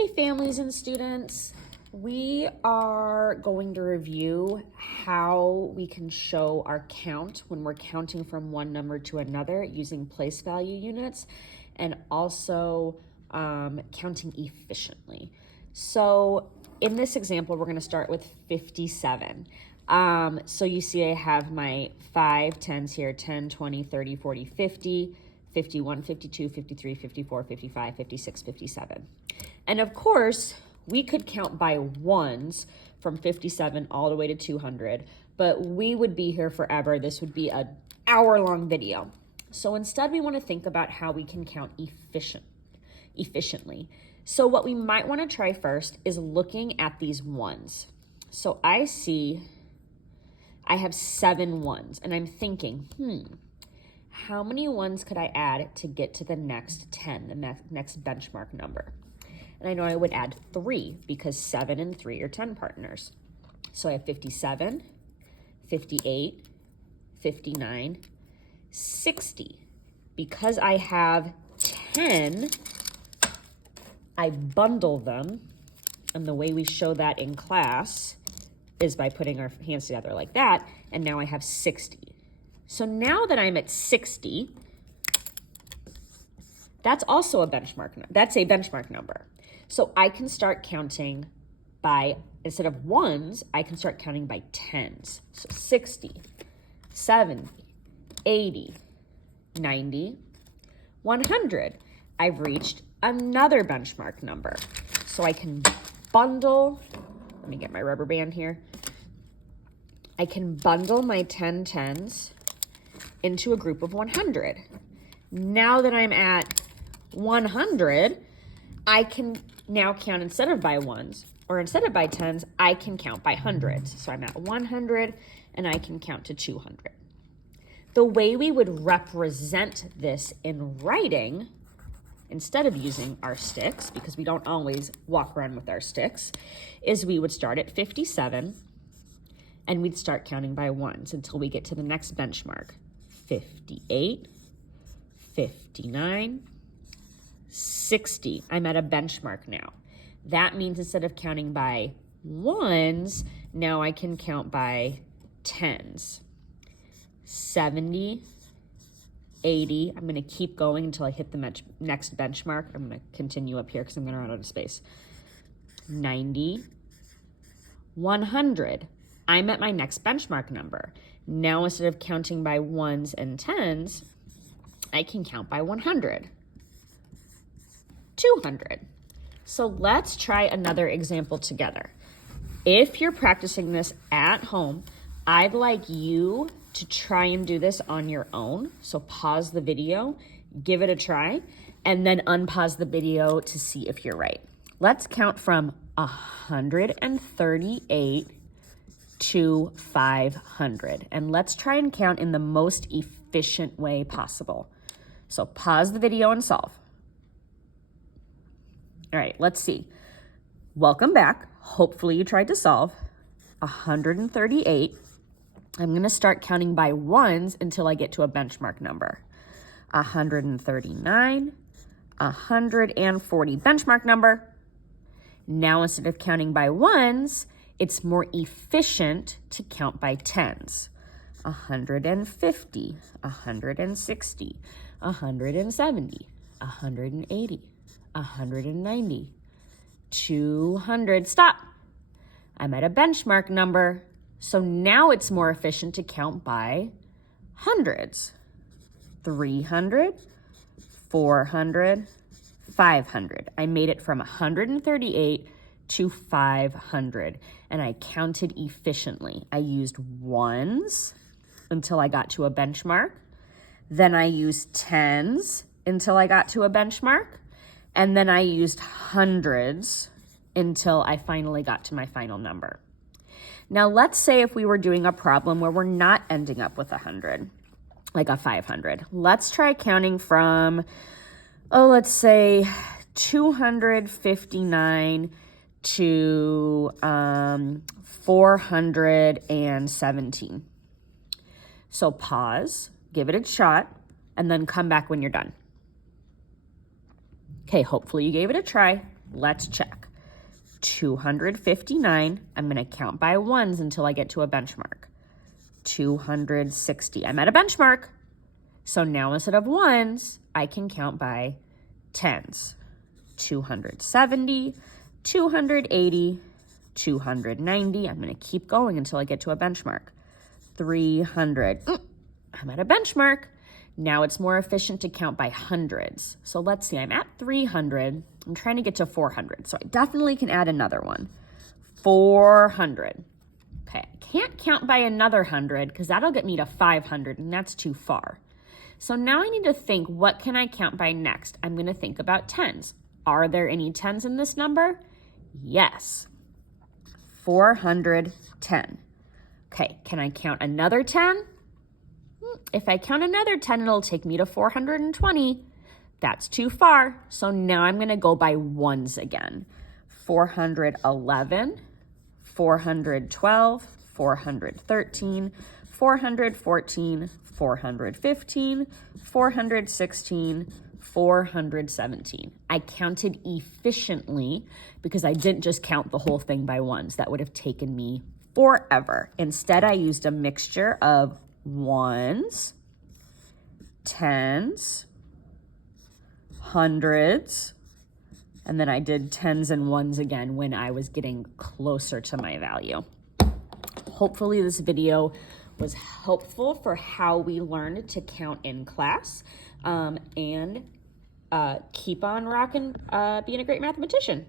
Hey families and students, we are going to review how we can show our count when we're counting from one number to another using place value units and also counting efficiently. So in this example, we're going to start with 57. So you see I have my 5 10s here, 10, 20, 30, 40, 50, 51, 52, 53, 54, 55, 56, 57. And of course, we could count by ones from 57 all the way to 200, but we would be here forever. This would be an hour-long video. So instead, we want to think about how we can count efficiently. So what we might want to try first is looking at these ones. So I see I have 7 ones, and I'm thinking, how many ones could I add to get to the next 10, the next benchmark number? And I know I would add 3 because 7 and 3 are 10 partners. So I have 57, 58, 59, 60. Because I have 10, I bundle them. And the way we show that in class is by putting our hands together like that. And now I have 60. So now that I'm at 60, that's also a benchmark. That's a benchmark number. So I can start counting by, instead of ones, I can start counting by tens. So 60, 70, 80, 90, 100. I've reached another benchmark number. So I can bundle, let me get my rubber band here. I can bundle my 10 tens into a group of 100. Now that I'm at 100, I can now count instead of by ones or instead of by tens, I can count by hundreds. So I'm at 100 and I can count to 200. The way we would represent this in writing, instead of using our sticks, because we don't always walk around with our sticks, is we would start at 57 and we'd start counting by ones until we get to the next benchmark. 58, 59, 60. I'm at a benchmark now. That means instead of counting by ones, now I can count by tens. 70, 80. I'm going to keep going until I hit the next benchmark. I'm going to continue up here because I'm going to run out of space. 90, 100. I'm at my next benchmark number. Now, instead of counting by ones and tens, I can count by 100. 200. So let's try another example together. If you're practicing this at home, I'd like you to try and do this on your own. So pause the video, give it a try, and then unpause the video to see if you're right. Let's count from 138 to 500. And let's try and count in the most efficient way possible. So pause the video and solve. All right, let's see. Welcome back. Hopefully you tried to solve. 138. I'm going to start counting by ones until I get to a benchmark number. 139, 140. Benchmark number. Now, instead of counting by ones, it's more efficient to count by tens. 150, 160, 170, 180, 190, 200. Stop. I'm at a benchmark number. So now it's more efficient to count by hundreds. 300, 400, 500. I made it from 138 to 500, and I counted efficiently. I used ones until I got to a benchmark. Then I used tens until I got to a benchmark. And then I used hundreds until I finally got to my final number. Now, let's say if we were doing a problem where we're not ending up with 100, like a 500. Let's try counting from, let's say 259 to 417. So pause, give it a shot, and then come back when you're done. Okay, hopefully you gave it a try. Let's check. 259, I'm going to count by ones until I get to a benchmark. 260, I'm at a benchmark. So now instead of ones, I can count by tens. 270, 280, 290, I'm going to keep going until I get to a benchmark. 300, I'm at a benchmark. Now it's more efficient to count by hundreds. So let's see, I'm at 300. I'm trying to get to 400. So I definitely can add another one. 400. Okay, I can't count by another 100 because that'll get me to 500 and that's too far. So now I need to think, what can I count by next? I'm going to think about tens. Are there any tens in this number? Yes. 410. Okay, can I count another 10? If I count another 10, it'll take me to 420. That's too far. So now I'm going to go by ones again. 411, 412, 413, 414, 415, 416, 417. I counted efficiently because I didn't just count the whole thing by ones. That would have taken me forever. Instead, I used a mixture of ones, tens, hundreds, and then I did tens and ones again when I was getting closer to my value. Hopefully this video was helpful for how we learned to count in class, and keep on rocking, being a great mathematician.